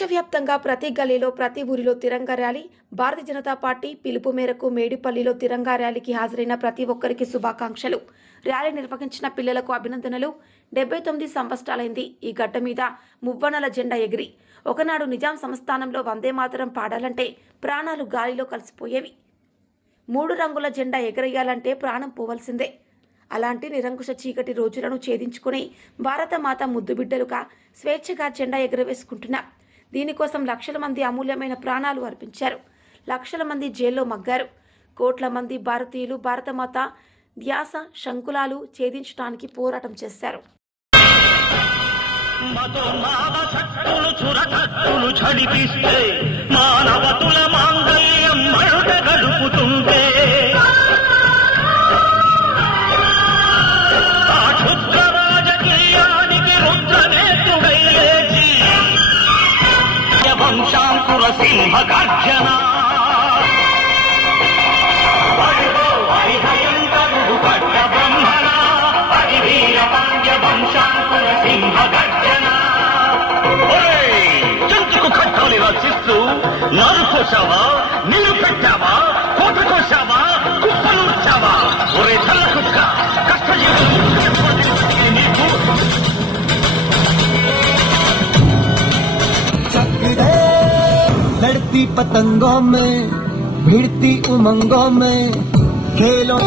దేశవ్యాప్తంగా ప్రతి గల్లీలో ప్రతి ఊరిలో తిరంగా ర్యాలీ. భారతీయ జనతా పార్టీ పిలుపు మేరకు మేడిపల్లిలో తిరంగా ర్యాలీకి హాజరైన ప్రతి ఒక్కరికి శుభాకాంక్షలు. ర్యాలీ నిర్వహించిన పిల్లలకు అభినందనలు. 79 సంవత్సరాలైంది ఈ గడ్డ మీద మువ్వన్నెల జెండా ఎగిరి. ఒకనాడు నిజాం సంస్థానంలో వందే మాతరం పాడాలంటే ప్రాణాలు గాలిలో కలిసిపోయేవి. 3 రంగుల జెండా ఎగరేయాలంటే ప్రాణం పోవలసిందే. అలాంటి నిరంకుశ చీకటి రోజులను ఛేదించుకుని భారతమాత ముద్దుబిడ్డలుగా స్వేచ్ఛగా జెండా ఎగురవేసుకుంటున్నాం. దీనికోసం లక్షల మంది అమూల్యమైన ప్రాణాలు అర్పించారు. లక్షల మంది జైల్లో మగ్గారు. కోట్ల మంది భారతీయులు భారతమాత ధ్యాస శంకులాలు ఛేదించడానికి పోరాటం చేశారు. సింహ గర్జన హరిహయంకరుడు కట్ట బ్రహ్మణ హరివీర పాండ్య వంశాంకుర సింహ గర్జన. చెంచుకు కట్టాలి రచిస్తూ నరుకోసావా, నీరు పెట్టావా, కోట కోసావా, కుప్పలుచ్చావా? ఒరే చల్ల కుక్క కష్టజీవులు నీకు लड़ती पतंगों में भिड़ती उमंगों में खेलों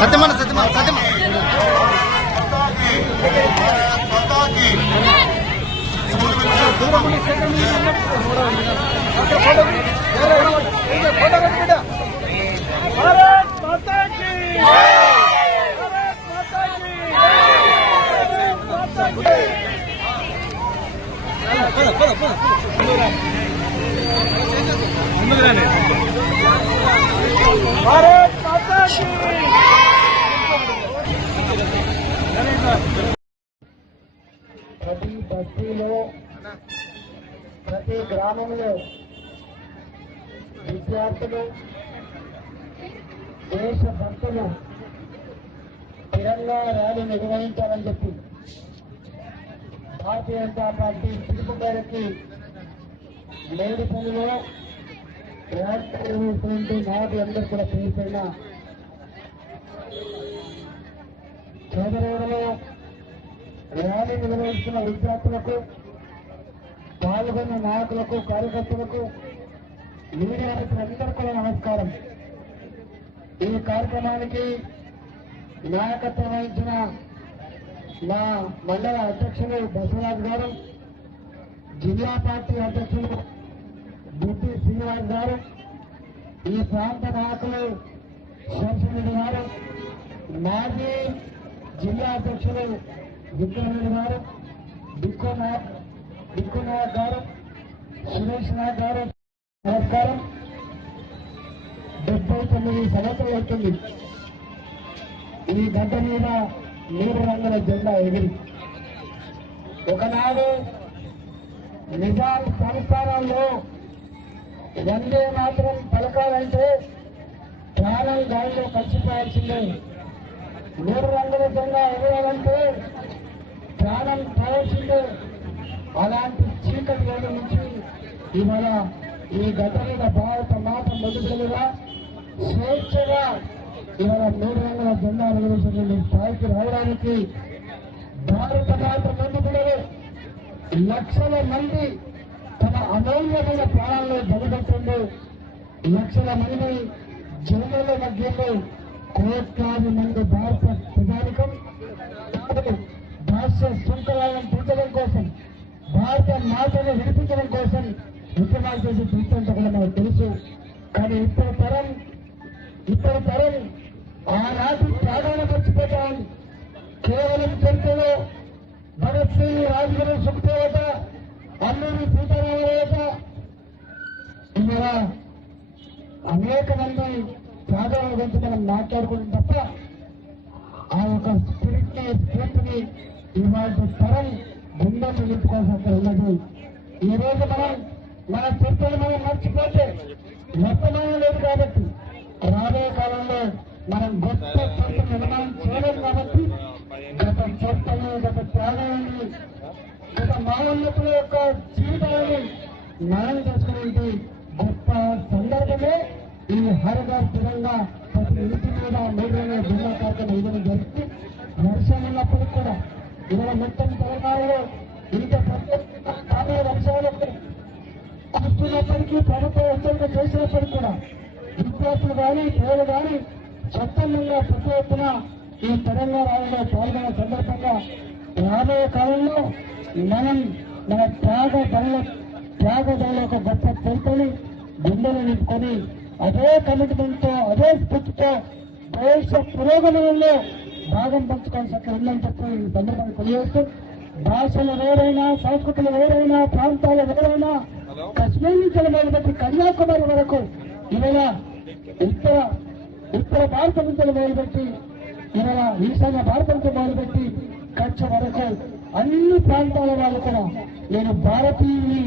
సత్యమన సత్యమన సత్యమ ప్రతి బస్తీలో ప్రతి గ్రామంలో విద్యార్థులు దేశభక్తులు తిరంగా ర్యాలీ నిర్వహించాలని చెప్పి భారతీయ జనతా పార్టీ పిలుపు మేరకి మేడిపల్లిలో ర్యాలీ నిర్వహిస్తున్నటువంటి నాయకులందరూ కూడా పిలిచిన సోదరులలో ర్యాలీ నిర్వహిస్తున్న విద్యార్థులకు, పాల్గొన్న నాయకులకు, కార్యకర్తలకు, మీడియా మిత్రులందరూ కూడా నమస్కారం. ఈ కార్యక్రమానికి నాయకత్వం వహించిన మా మండల అధ్యక్షులు బసవరాజు గారు, జిల్లా పార్టీ అధ్యక్షులు బుద్ధి శ్రీనివాస్ గారు, ఈ ప్రాంత నాయకులు శంషరెడ్డి గారు, మాజీ జిల్లా అధ్యక్షులు విక్రమరెడ్డి గారు, బిక్కు నాయక్ గారు, సురేష్ నాయక్ గారు, నమస్కారం. 79 సంవత్సరాలు అవుతుంది ఈ గడ్డ మీద 3 రంగుల జెండా ఎగిరి. ఒకనాడు నిజాం సంస్థానాల్లో వందే మాత్రం పలకాలంటే ప్రాణం గాలిలో కలిసిపోయాల్సిందే. 3 రంగుల జెండా ఎగరాలంటే ప్రాణం పోవాల్సిందే. అలాంటి చీకటి రోజు నుంచి ఇవాళ ఈ గడ్డ మీద భారత మాత మొదటిగా స్వేచ్ఛగా ఇవాళ 3 రంగుల జెండా ఎగరేసినటువంటి స్థాయికి రావడానికి భారత మాత ముందుకుడలు లక్షల మంది తమ అమూల్యమైన ప్రాణాలను బలిపెట్టిండు. లక్షల మంది జైళ్ళలో మధ్యలో కోట్లాది మంది భారత ప్రజానికం భాష్య శృంఖలాలను పెంచడం కోసం, భారత మాతను విడిపించడం కోసం ఉద్యమాలు చేసి తీర్చంటే కూడా మనకు తెలుసు. కానీ ఇప్పటి తరం ఆనాటి త్యాగాన్ని మర్చిపోతా ఉంది. కేవలం చరిత్రలో భగత్ సింగ్, రాజగురు, సుఖదేవత, అల్లూరి సీతారామరాజ ఇలా అనేక మంది త్యాగాల గురించి మనం మాట్లాడుకుంటాం తప్ప ఆ యొక్క స్ఫూర్తిని ఇవాళ తరం గుండెలు నింపుకోవాల్సిన ఉన్నది. ఈ రోజు మన చరిత్రను మనం మర్చిపోతే వర్తమానం లేదు కాబట్టి రాబోయే కాలంలో మనం గొప్ప చరిత్ర నిర్మాణం చేయలేము కాబట్టి గత చరిత్రని, గత త్యాగాన్ని, గత మానవుల యొక్క జీవితాన్ని మనం చేసుకునే గొప్ప సందర్భమే ఈ హరిగారు తిరంగా ప్రతి ఇంటి మీద 3 రంగుల జిల్లా కార్యక్రమం ఇవ్వడం జరిగింది. వర్షం ఉన్నప్పటికీ కూడా ఇవాళ మొత్తం తెలంగాణలో ఇంత ప్రత్యేక వర్షాలు కూర్చున్నప్పటికీ, ప్రభుత్వం హెచ్చరిక చేసినప్పటికీ కూడా విద్యార్థులు కానీ, పేదలు కానీ స్వచ్ఛందంగా ప్రతి ఎత్తున ఈ తెలంగాణ రాష్ట్రంలో పాల్గొన్న సందర్భంగా రాబోయే కాలంలో మనం మన త్యాగ ఒక గొప్ప చైతన్యం గుండెలు నింపుకొని అదే కమిట్మెంట్ తో, అదే స్ఫూర్తితో దేశ పురోగమనంలో భాగం పంచుకోవాల్సి అక్కడ ఉందని చెప్పి ఈ సందర్భాన్ని తెలియజేస్తూ, భాషలు వేరైనా, సంస్కృతులు వేరైనా, ప్రాంతాలు వేరైనా, కశ్మీర్ నుంచి మొదలుపెట్టి కన్యాకుమారి వరకు ఇవాళ ఉత్తర భారతం నుంచి మొదలుపెట్టి ఇవాళ ఈశాన్య భారతం నుంచి మొదలుపెట్టి కచ్చ వరకు అన్ని ప్రాంతాల వాళ్ళు కూడా నేను భారతీయుని,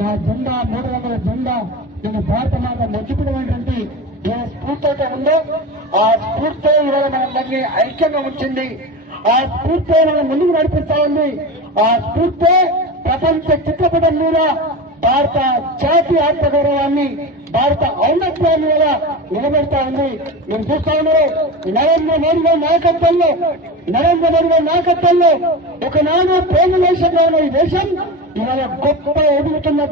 నా జెండా 3 రంగుల జెండా, నేను భారత మాత మొక్కుకున్నటువంటి ఏ స్ఫూర్తి అయితే ఉందో ఆ స్ఫూర్తి ఇవాళ మనందరినీ ఐక్యంగా ఉంచింది. ఆ స్ఫూర్తి మనం ముందుకు నడిపిస్తా ఉంది. ఆ స్ఫూర్తి ప్రపంచ చిత్రపటం మీద భారత జాతీయ ఆత్మగౌరవాన్ని, భారత ఔన్నత్యాన్ని కూడా నిలబెడతా ఉంది. మేము చూస్తా ఉన్నాం నరేంద్ర మోడీ గారి నాయకత్వంలో ఒకనాడు ప్రేమ దేశంగా ఉన్న ఈ దేశం ఇవాళ గొప్ప ఎదుగుతున్న